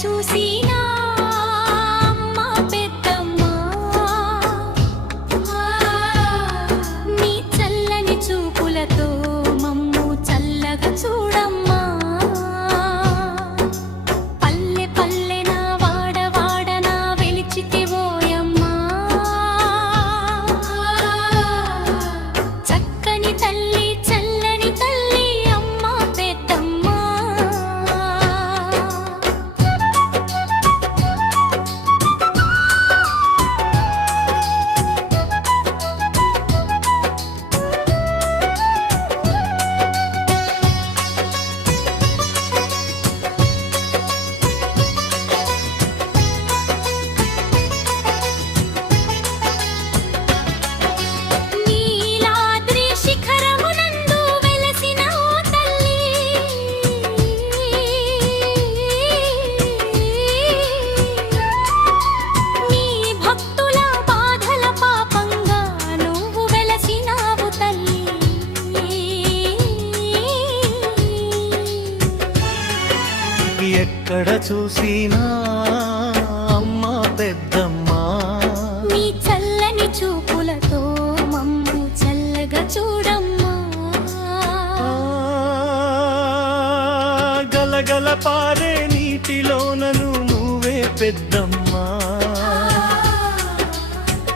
చూసినా అమ్మ పెద్దమ్మ నీ చల్లని చూపులతో మమ్ము చల్లగా చూడమ్మా పల్లె పల్లెన వాడ వాడన వెలిచితివోయమ్మా చక్కని తల్లి చల్లని తల్లి అమ్మ పెద్దమ్మ నీలాద్రి శిఖరమునందు వెలసిన ఓ తల్లి నీ భక్తుల బాధల పాపంగా నువ్వు వెలసినావు తల్లి ఎక్కడ చూసినా అమ్మ పెద్దమ్మ నీ చల్లని చూపులతో మమ్ము చల్లగా చూడమ్మా గలగల పారే నీటిలోనను నువ్వే పెద్దమ్మ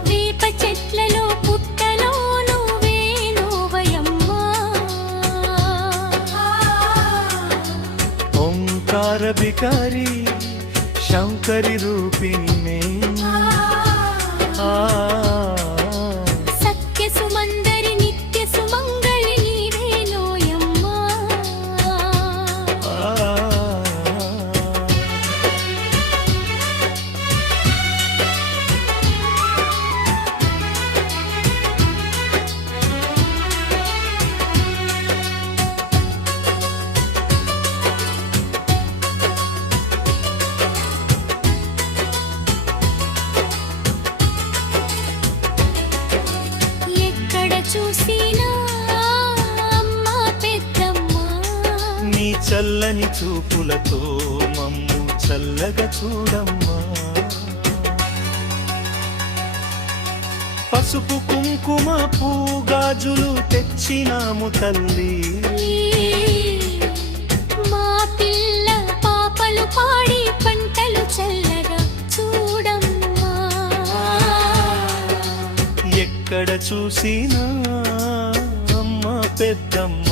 వేప చెట్లలో పుట్టలో నువ్వే నోవయమ్మా ఓంకార బికారి శంకరి రూపిణి సత్య సుమందరి నిత్య సుమంగళి నీవే నోయమ్మా ఎక్కడ చూసినా అమ్మ పెద్దమ్మ నీ చల్లని చూపులతో మమ్ము చల్లగా చూడమ్మా పసుపు కుంకుమ పూగాజులు తెచ్చినాము తల్లి మా పిల్ల పాపలు పాడి పంటలు చల్లగా చూడమ్మా ఎక్కడ చూసినా అమ్మ పెద్దమ్మ